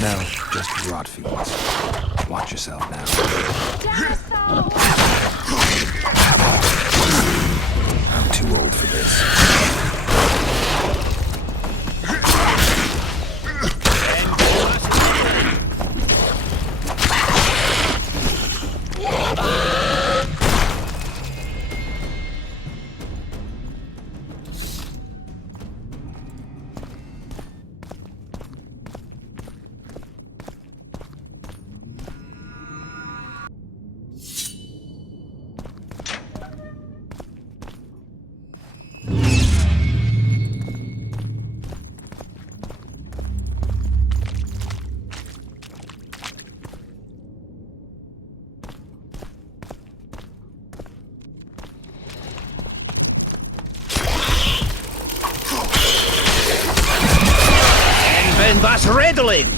No, just rot fields. Watch yourself now. I'm too old for this. Was riddling!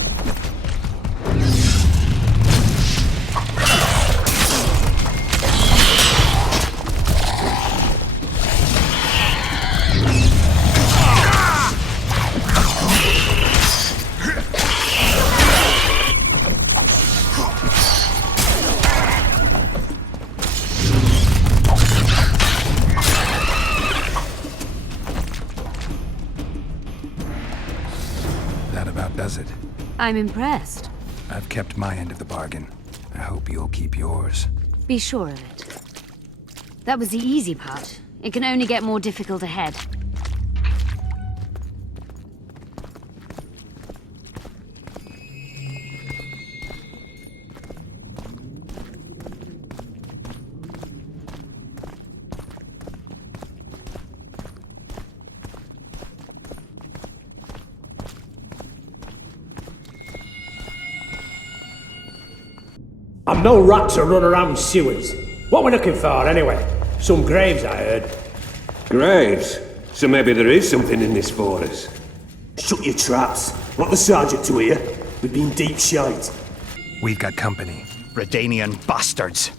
Does it? I'm impressed. I've kept my end of the bargain. I hope you'll keep yours. Be sure of it. That was the easy part. It can only get more difficult ahead. I'm no rat to run around sewers. What we're looking for, anyway? Some graves, I heard. Graves? So maybe there is something in this for us. Shut your traps. Want the sergeant to hear? We've been deep shite. We've got company. Redanian bastards.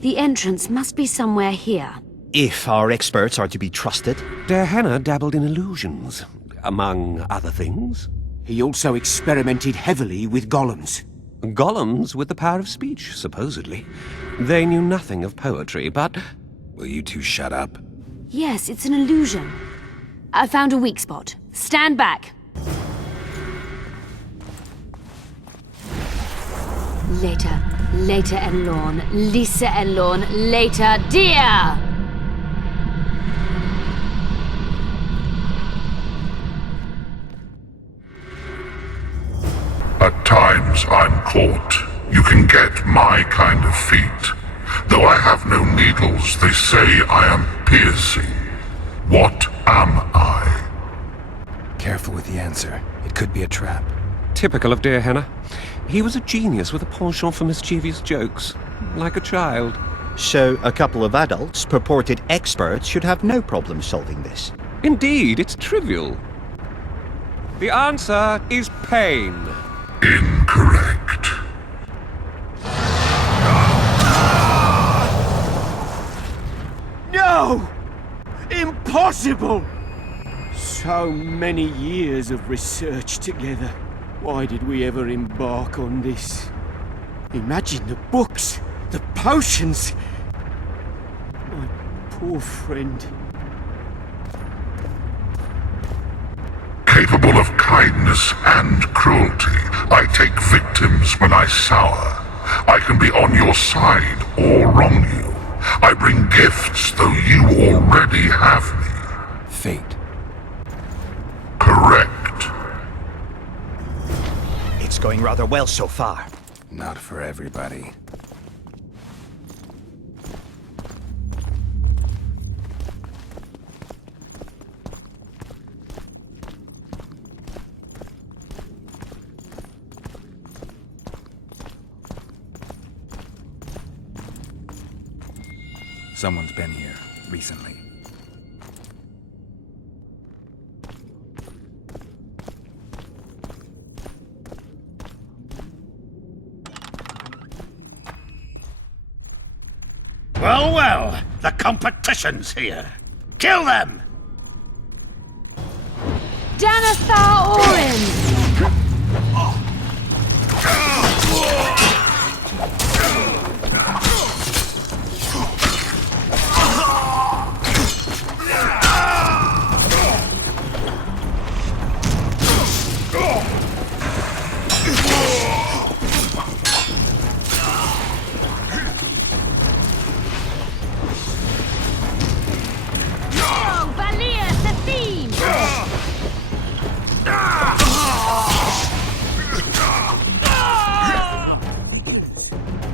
The entrance must be somewhere here. If our experts are to be trusted. Der Henner dabbled in illusions, among other things. He also experimented heavily with golems. Golems with the power of speech, supposedly. They knew nothing of poetry, but... Will you two shut up? Yes, it's an illusion. I found a weak spot. Stand back. Later en lorn, Lisa en lorn, later dear! At times I'm caught. You can get my kind of feat. Though I have no needles, they say I am piercing. What am I? Careful with the answer. It could be a trap. Typical of dear Henner. He was a genius with a penchant for mischievous jokes, like a child. So a couple of adults, purported experts, should have no problem solving this. Indeed, it's trivial. The answer is pain. Incorrect. No! Impossible! So many years of research together. Why did we ever embark on this? Imagine the books, the potions. My poor friend. Capable of kindness and cruelty, I take victims when I sour. I can be on your side or wrong you. I bring gifts though you already have me. Fate. Correct. It's going rather well so far. Not for everybody. Someone's been here recently. Well, well, the competition's here. Kill them! Danathar Orin!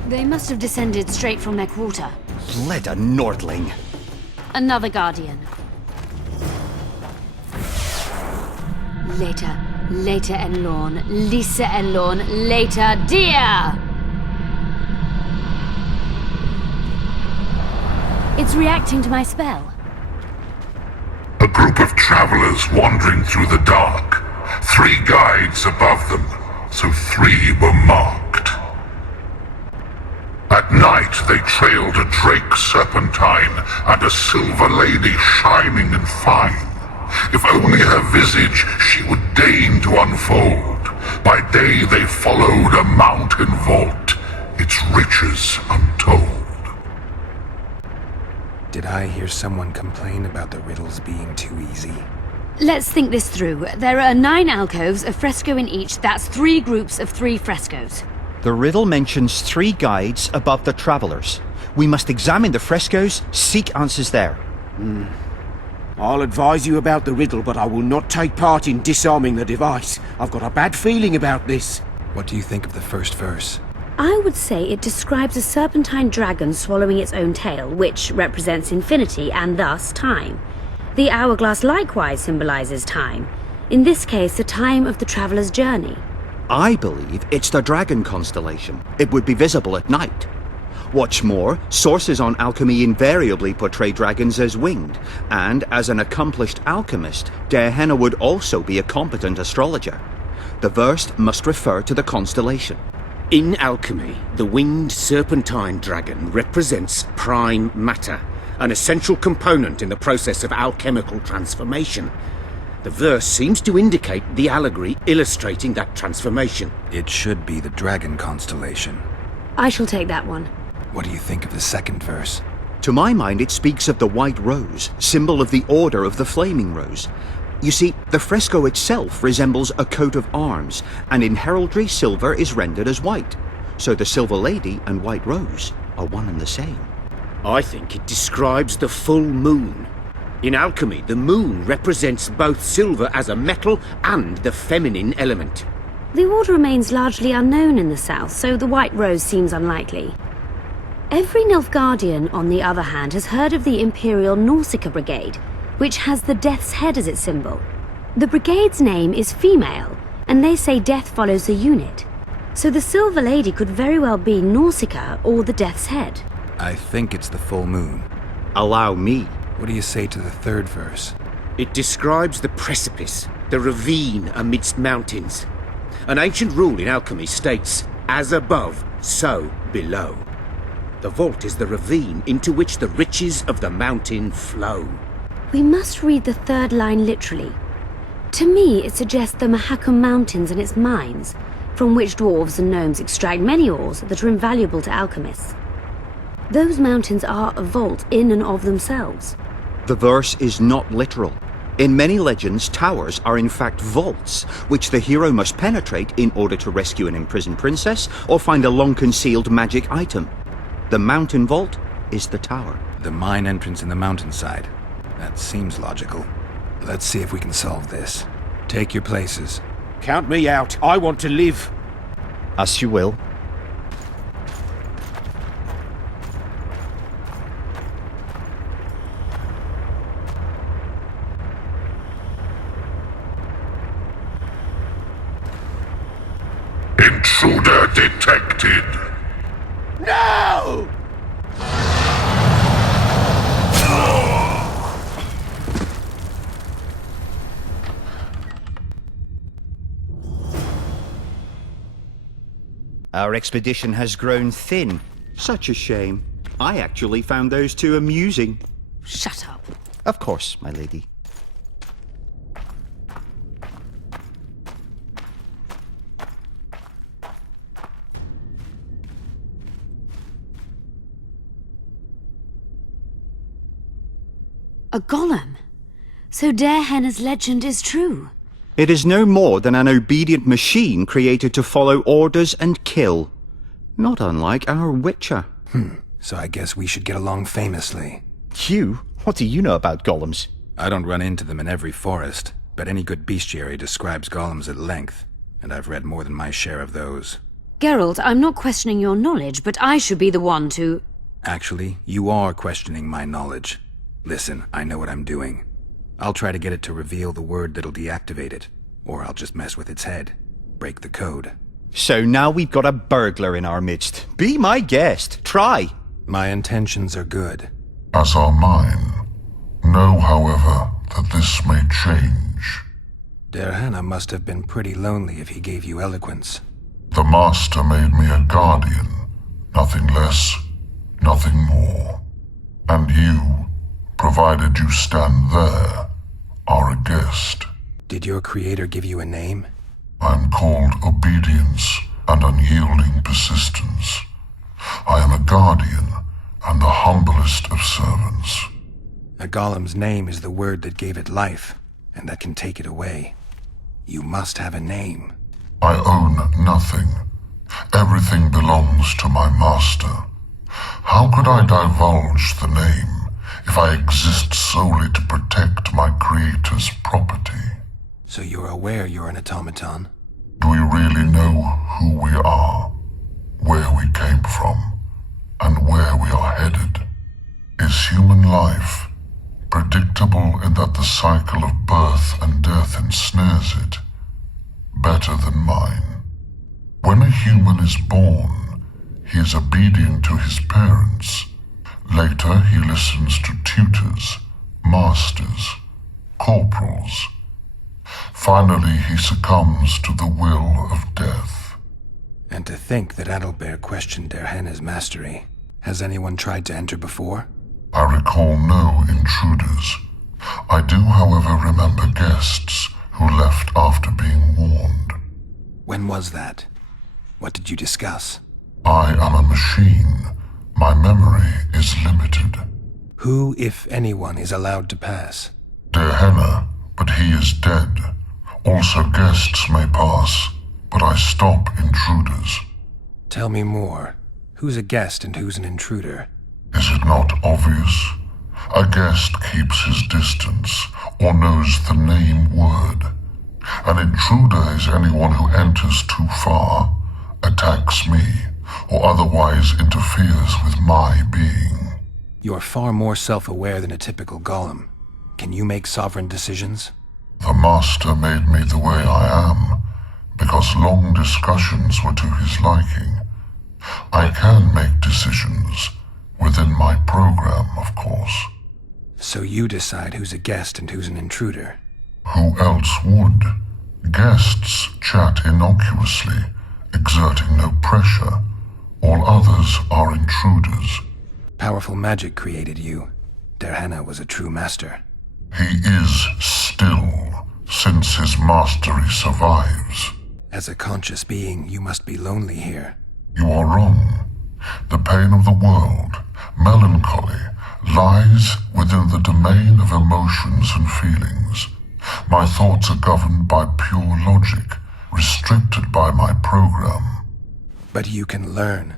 They must have descended straight from their quarter. Led a Nordling. Another guardian. Later en lorn, Lisa en lorn, later dear! It's reacting to my spell. A group of travelers wandering through the dark. 3 guides above them, so 3 were marked. At night they trailed a drake serpentine and a silver lady shining and fine. If only her visage she would deign to unfold. By day they followed a mountain vault, its riches untold. Did I hear someone complain about the riddles being too easy? Let's think this through. There are 9 alcoves, a fresco in each. That's 3 groups of 3 frescoes. The riddle mentions 3 guides above the travelers. We must examine the frescoes, seek answers there. I'll advise you about the riddle, but I will not take part in disarming the device. I've got a bad feeling about this. What do you think of the first verse? I would say it describes a serpentine dragon swallowing its own tail, which represents infinity and thus time. The hourglass likewise symbolizes time. In this case, the time of the traveller's journey. I believe it's the dragon constellation. It would be visible at night. What's more, sources on alchemy invariably portray dragons as winged, and as an accomplished alchemist, Der Henna would also be a competent astrologer. The verse must refer to the constellation. In alchemy, the winged serpentine dragon represents prime matter, an essential component in the process of alchemical transformation. The verse seems to indicate the allegory illustrating that transformation. It should be the dragon constellation. I shall take that one. What do you think of the second verse? To my mind, it speaks of the white rose, symbol of the Order of the Flaming Rose. You see, the fresco itself resembles a coat of arms, and in heraldry silver is rendered as white. So the Silver Lady and White Rose are one and the same. I think it describes the full moon. In alchemy, the moon represents both silver as a metal and the feminine element. The order remains largely unknown in the south, so the White Rose seems unlikely. Every Nilfgaardian, on the other hand, has heard of the Imperial Nausicaa Brigade, which has the Death's Head as its symbol. The brigade's name is female, and they say death follows the unit. So the Silver Lady could very well be Nausicaa or the Death's Head. I think it's the full moon. Allow me. What do you say to the third verse? It describes the precipice, the ravine amidst mountains. An ancient rule in alchemy states, as above, so below. The vault is the ravine into which the riches of the mountain flow. We must read the third line literally. To me, it suggests the Mahakam Mountains and its mines, from which dwarves and gnomes extract many ores that are invaluable to alchemists. Those mountains are a vault in and of themselves. The verse is not literal. In many legends, towers are in fact vaults, which the hero must penetrate in order to rescue an imprisoned princess or find a long-concealed magic item. The mountain vault is the tower. The mine entrance in the mountainside. That seems logical. Let's see if we can solve this. Take your places. Count me out. I want to live. As you will. Intruder detected. No! Our expedition has grown thin. Such a shame. I actually found those two amusing. Shut up. Of course, my lady. A golem. So Der Henna's legend is true. It is no more than an obedient machine created to follow orders and kill. Not unlike our Witcher. So I guess we should get along famously. You? What do you know about golems? I don't run into them in every forest, but any good bestiary describes golems at length, and I've read more than my share of those. Geralt, I'm not questioning your knowledge, but I should be the one to... Actually, you are questioning my knowledge. Listen, I know what I'm doing. I'll try to get it to reveal the word that'll deactivate it, or I'll just mess with its head. Break the code. So now we've got a burglar in our midst. Be my guest. Try. My intentions are good. As are mine. Know, however, that this may change. Der Henna must have been pretty lonely if he gave you eloquence. The Master made me a guardian. Nothing less, nothing more. And you, provided you stand there, are a guest. Did your creator give you a name? I'm called obedience and unyielding persistence. I am a guardian and the humblest of servants. A golem's name is the word that gave it life, and that can take it away. You must have a name. I own nothing. Everything belongs to my master. How could I divulge the name if I exist solely to protect my creator's property? So you're aware you're an automaton? Do we really know who we are, where we came from, and where we are headed? Is human life, predictable in that the cycle of birth and death ensnares it, better than mine. When a human is born, he is obedient to his parents. Later he listens to tutors, masters, corporals. Finally he succumbs to the will of death. And to think that Adalbert questioned Der Henne's mastery. Has anyone tried to enter before? I recall no intruders. I do, however, remember guests who left after being warned. When was that? What did you discuss? I am a machine. My memory is limited. Who, if anyone, is allowed to pass? Der Henne, but he is dead. Also guests may pass, but I stop intruders. Tell me more. Who's a guest and who's an intruder? Is it not obvious? A guest keeps his distance, or knows the name word. An intruder is anyone who enters too far, attacks me, or otherwise interferes with my being. You're far more self-aware than a typical golem. Can you make sovereign decisions? The master made me the way I am, because long discussions were to his liking. I can make decisions, within my program, of course. So you decide who's a guest and who's an intruder. Who else would? Guests chat innocuously, exerting no pressure. All others are intruders. Powerful magic created you. Der Henne was a true master. He is still, since his mastery survives. As a conscious being, you must be lonely here. You are wrong. The pain of the world, melancholy, lies within the domain of emotions and feelings. My thoughts are governed by pure logic, restricted by my program. But you can learn.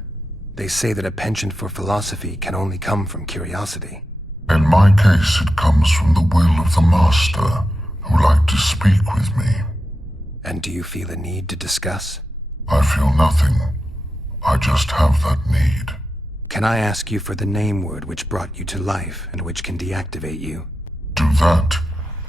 They say that a penchant for philosophy can only come from curiosity. In my case, it comes from the will of the master, who liked to speak with me. And do you feel a need to discuss? I feel nothing. I just have that need. Can I ask you for the name word which brought you to life and which can deactivate you? Do that,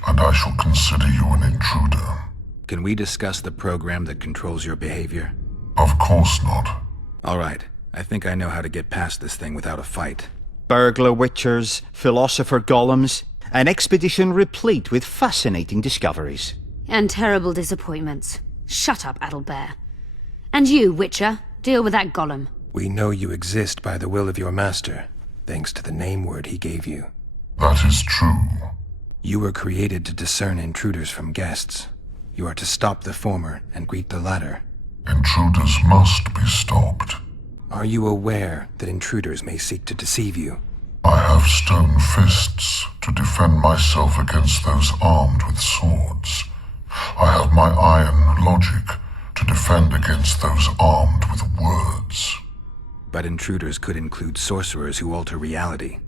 and I shall consider you an intruder. Can we discuss the program that controls your behavior? Of course not. All right. I think I know how to get past this thing without a fight. Burglar witchers, philosopher golems, an expedition replete with fascinating discoveries. And terrible disappointments. Shut up, Adalbert. And you, Witcher, deal with that golem. We know you exist by the will of your master, thanks to the name word he gave you. That is true. You were created to discern intruders from guests. You are to stop the former and greet the latter. Intruders must be stopped. Are you aware that intruders may seek to deceive you? I have stone fists to defend myself against those armed with swords. I have my iron logic to defend against those armed with words. But intruders could include sorcerers who alter reality.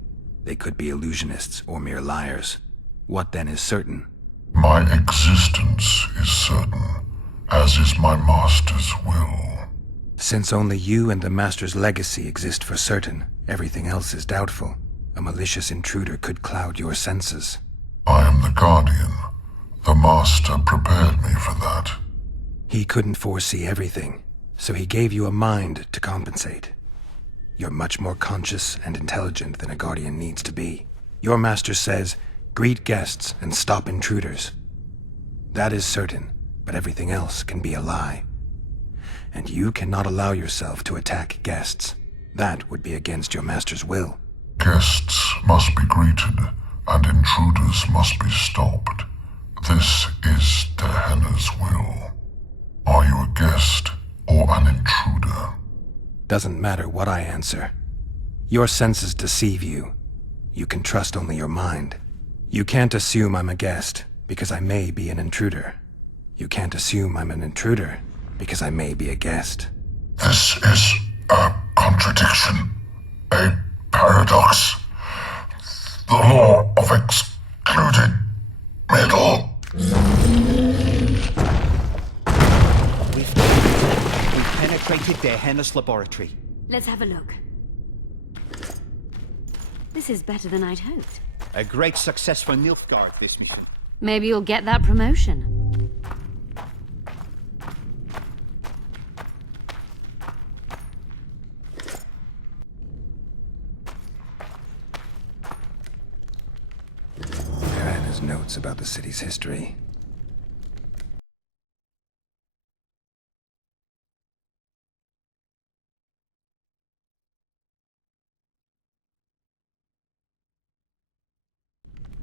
They could be illusionists or mere liars. What then is certain? My existence is certain, as is my master's will. Since only you and the master's legacy exist for certain, everything else is doubtful. A malicious intruder could cloud your senses. I am the guardian. The master prepared me for that. He couldn't foresee everything, so he gave you a mind to compensate. You're much more conscious and intelligent than a guardian needs to be. Your master says, greet guests and stop intruders. That is certain, but everything else can be a lie. And you cannot allow yourself to attack guests. That would be against your master's will. Guests must be greeted, and intruders must be stopped. This is Der Henne's will. Are you a guest or an intruder? Doesn't matter what I answer. Your senses deceive you. You can trust only your mind. You can't assume I'm a guest, because I may be an intruder. You can't assume I'm an intruder, because I may be a guest. This is a contradiction, a paradox. The law of excluded middle. We've penetrated Der Henne's laboratory. Let's have a look. This is better than I'd hoped. A great success for Nilfgaard, this mission. Maybe you'll get that promotion. There are his notes about the city's history.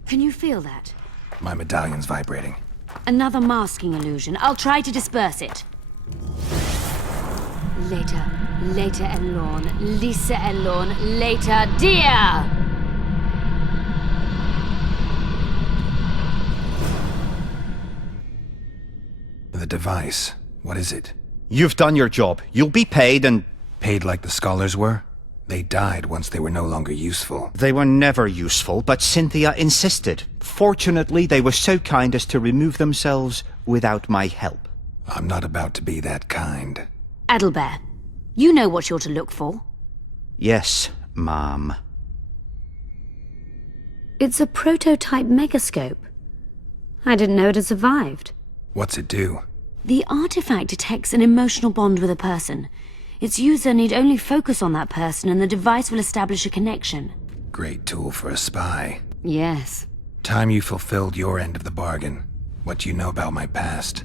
Can you feel that? My medallion's vibrating. Another masking illusion. I'll try to disperse it. Later, later Elorn, Lisa Elorn, later, dear! The device. What is it? You've done your job. You'll be paid and... Paid like the scholars were? They died once they were no longer useful. They were never useful, but Cynthia insisted. Fortunately, they were so kind as to remove themselves without my help. I'm not about to be that kind. Adalbert, you know what you're to look for. Yes, ma'am. It's a prototype megascope. I didn't know it had survived. What's it do? The artifact detects an emotional bond with a person. Its user need only focus on that person and the device will establish a connection. Great tool for a spy. Yes. Time you fulfilled your end of the bargain. What do you know about my past?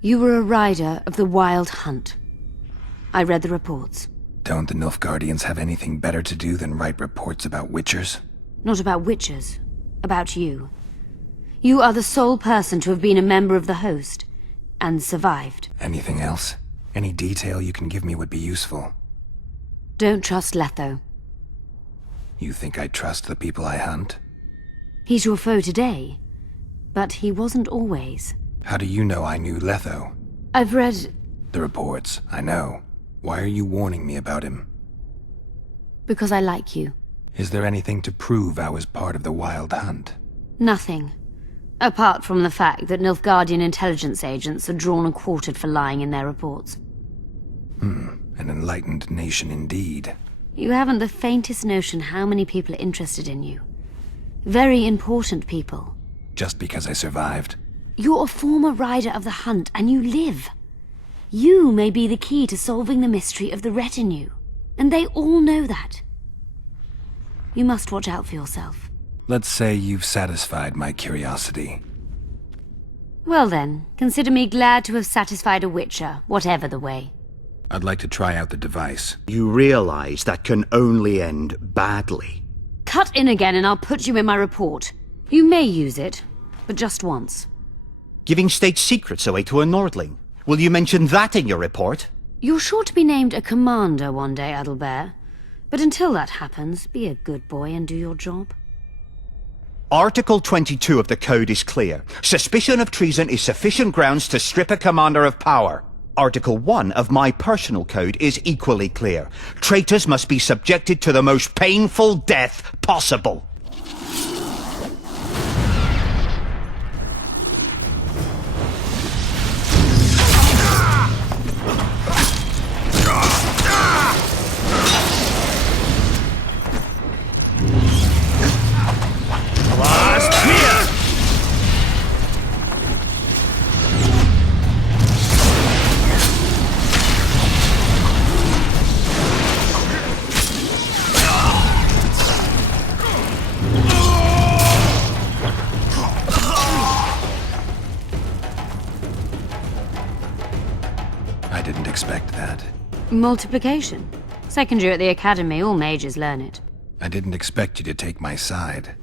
You were a rider of the Wild Hunt. I read the reports. Don't the Nilfgaardians have anything better to do than write reports about witchers? Not about witches. About you. You are the sole person to have been a member of the host. And survived. Anything else? Any detail you can give me would be useful. Don't trust Letho. You think I trust the people I hunt? He's your foe today, but he wasn't always. How do you know I knew Letho? I've read... The reports, I know. Why are you warning me about him? Because I like you. Is there anything to prove I was part of the Wild Hunt? Nothing. Apart from the fact that Nilfgaardian intelligence agents are drawn and quartered for lying in their reports. An enlightened nation indeed. You haven't the faintest notion how many people are interested in you. Very important people. Just because I survived? You're a former rider of the hunt, and you live. You may be the key to solving the mystery of the retinue. And they all know that. You must watch out for yourself. Let's say you've satisfied my curiosity. Well then, consider me glad to have satisfied a witcher, whatever the way. I'd like to try out the device. You realize that can only end badly. Cut in again and I'll put you in my report. You may use it, but just once. Giving state secrets away to a Nordling. Will you mention that in your report? You're sure to be named a commander one day, Adalbert. But until that happens, be a good boy and do your job. Article 22 of the Code is clear. Suspicion of treason is sufficient grounds to strip a commander of power. Article 1 of my personal code is equally clear. Traitors must be subjected to the most painful death possible. I didn't expect that. Multiplication. Second year at the academy, all mages learn it. I didn't expect you to take my side.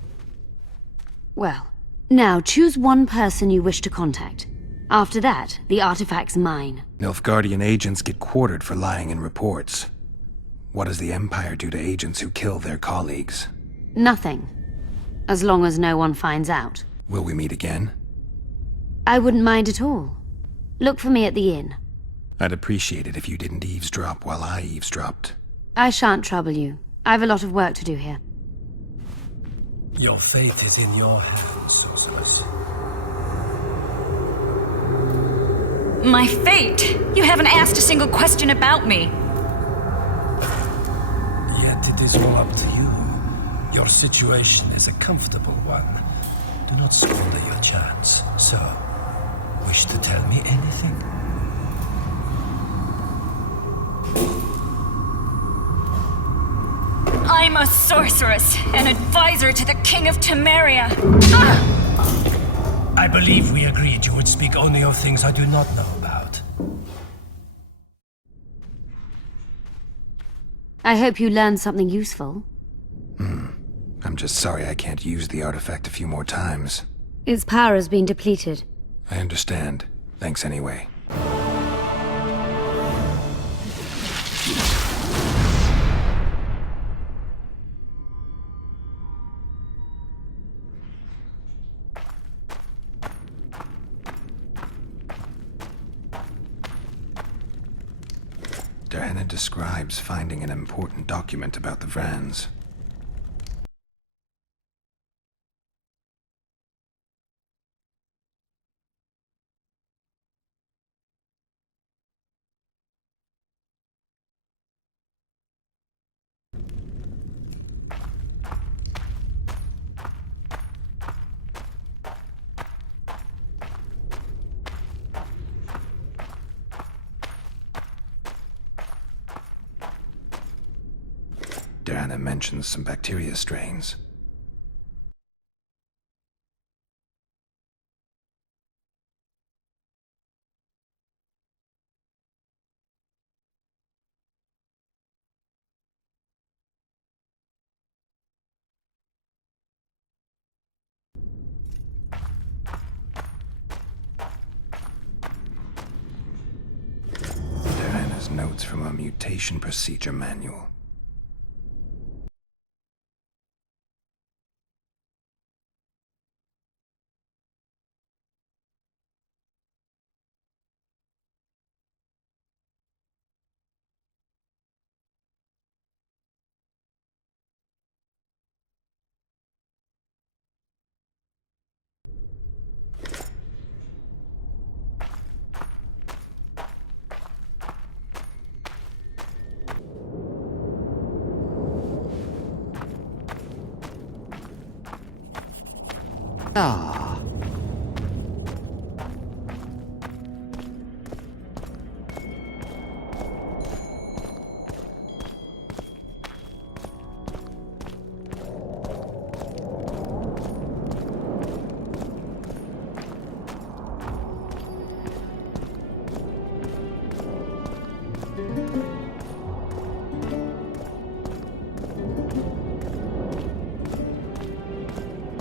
Well, now choose one person you wish to contact. After that, the artifact's mine. Nilfgaardian agents get quartered for lying in reports. What does the Empire do to agents who kill their colleagues? Nothing. As long as no one finds out. Will we meet again? I wouldn't mind at all. Look for me at the inn. I'd appreciate it if you didn't eavesdrop while I eavesdropped. I shan't trouble you. I've a lot of work to do here. Your fate is in your hands, sorceress. My fate? You haven't asked a single question about me. Yet that it is all up to you. Your situation is a comfortable one. Do not squander your chance. So, wish to tell me anything? I'm a sorceress, an advisor to the King of Temeria. I believe we agreed you would speak only of things I do not know about. I hope you learned something useful. I'm just sorry I can't use the artifact a few more times. Its power has been depleted. I understand. Thanks anyway. Derhenna describes finding an important document about the Vrans. Derhenna mentions some bacteria strains. Derhenna's notes from a mutation procedure manual. Ah.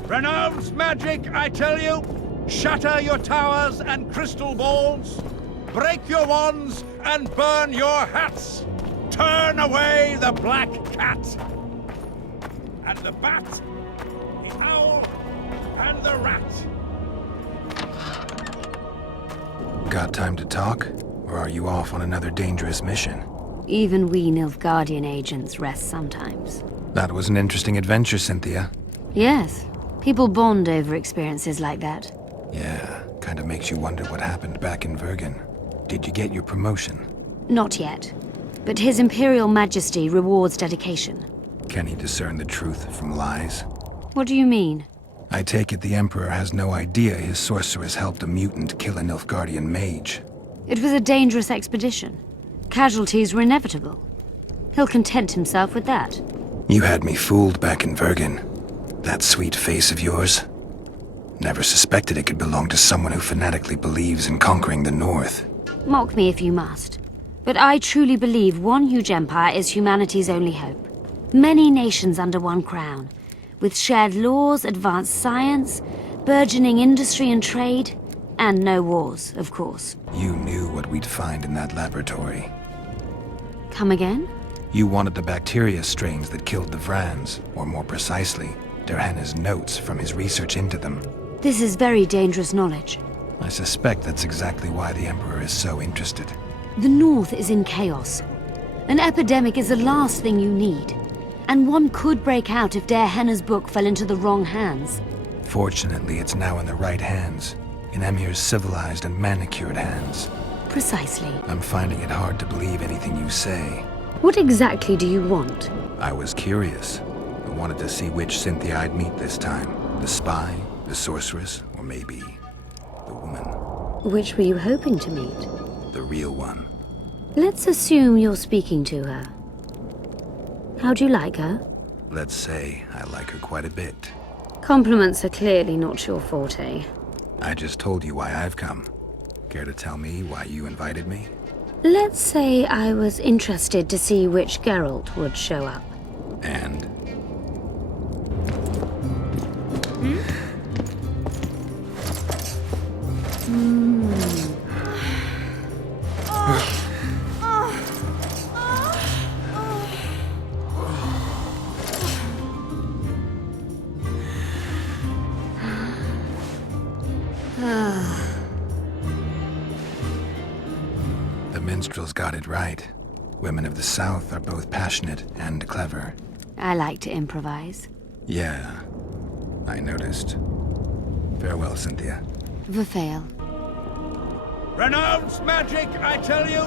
Renounce magic, I tell you! Shatter your towers and crystal balls! Break your wands and burn your hats! Turn away the black cat! And the bat, the owl, and the rat! Got time to talk? Or are you off on another dangerous mission? Even we Nilfgaardian agents rest sometimes. That was an interesting adventure, Cynthia. Yes. People bond over experiences like that. Yeah, kind of makes you wonder what happened back in Vergen. Did you get your promotion? Not yet. But His Imperial Majesty rewards dedication. Can he discern the truth from lies? What do you mean? I take it the Emperor has no idea his sorceress helped a mutant kill a Nilfgaardian mage. It was a dangerous expedition. Casualties were inevitable. He'll content himself with that. You had me fooled back in Vergen. That sweet face of yours. Never suspected it could belong to someone who fanatically believes in conquering the North. Mock me if you must. But I truly believe one huge empire is humanity's only hope. Many nations under one crown, with shared laws, advanced science, burgeoning industry and trade, and no wars, of course. You knew what we'd find in that laboratory. Come again? You wanted the bacteria strains that killed the Vrans, or more precisely, Derhenna's notes from his research into them. This is very dangerous knowledge. I suspect that's exactly why the Emperor is so interested. The North is in chaos. An epidemic is the last thing you need. And one could break out if Derhenna's book fell into the wrong hands. Fortunately, it's now in the right hands. In Emir's civilized and manicured hands. Precisely. I'm finding it hard to believe anything you say. What exactly do you want? I was curious. I wanted to see which Cynthia I'd meet this time. The spy, the sorceress, or maybe the woman. Which were you hoping to meet? The real one. Let's assume you're speaking to her. How do you like her? Let's say I like her quite a bit. Compliments are clearly not your forte. I just told you why I've come. Care to tell me why you invited me? Let's say I was interested to see which Geralt would show up. And? The minstrels got it right. Women of the South are both passionate and clever. I like to improvise. Yeah, I noticed. Farewell, Cynthia. Verfail. Renounce magic, I tell you!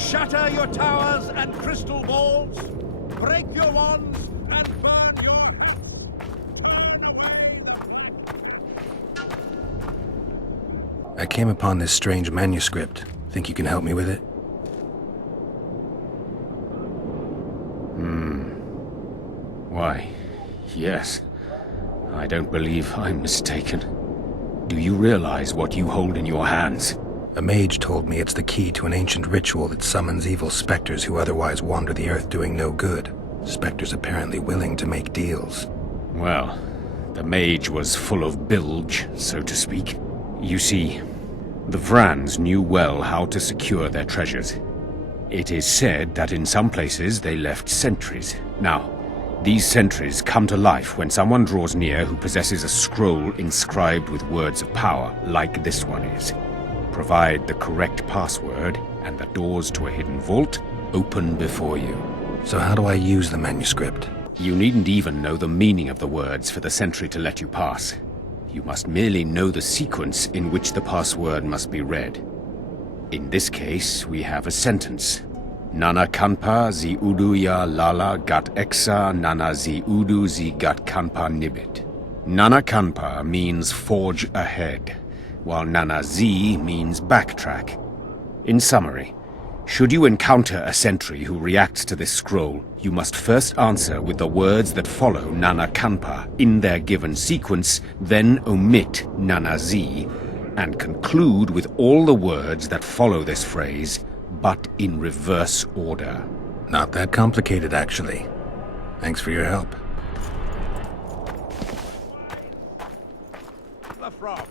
Shatter your towers and crystal balls! Break your wands and burn your hats! Turn away the black... I came upon this strange manuscript. Think you can help me with it? Why, yes. I don't believe I'm mistaken. Do you realize what you hold in your hands? A mage told me it's the key to an ancient ritual that summons evil specters who otherwise wander the earth doing no good. Specters apparently willing to make deals. Well, the mage was full of bilge, so to speak. You see, the Vrans knew well how to secure their treasures. It is said that in some places they left sentries. Now, these sentries come to life when someone draws near who possesses a scroll inscribed with words of power, like this one is. Provide the correct password, and the doors to a hidden vault open before you. So how do I use the manuscript? You needn't even know the meaning of the words for the sentry to let you pass. You must merely know the sequence in which the password must be read. In this case, we have a sentence. Nana kanpa zi udu ya lala gat exa nana zi udu zi gat kanpa nibit. Nana kanpa means forge ahead, while nana zi means backtrack. In summary, should you encounter a sentry who reacts to this scroll, you must first answer with the words that follow nana kanpa in their given sequence, then omit nana zi, and conclude with all the words that follow this phrase, but in reverse order. Not that complicated, actually. Thanks for your help. The frog.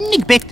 Nigbit.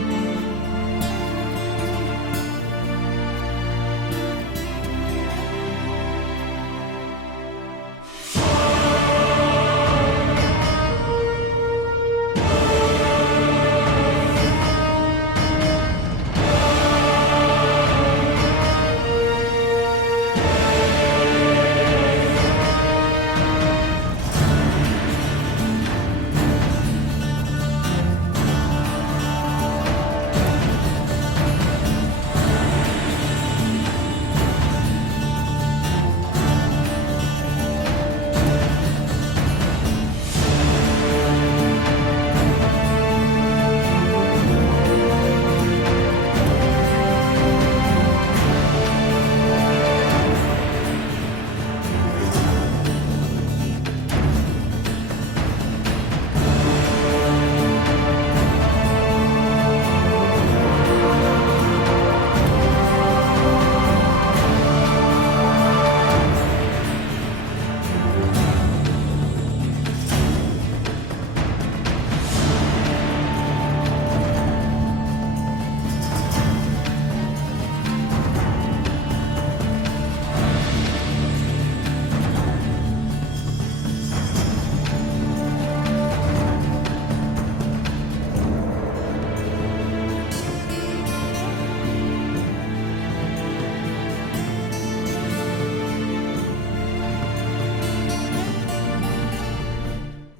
Bye.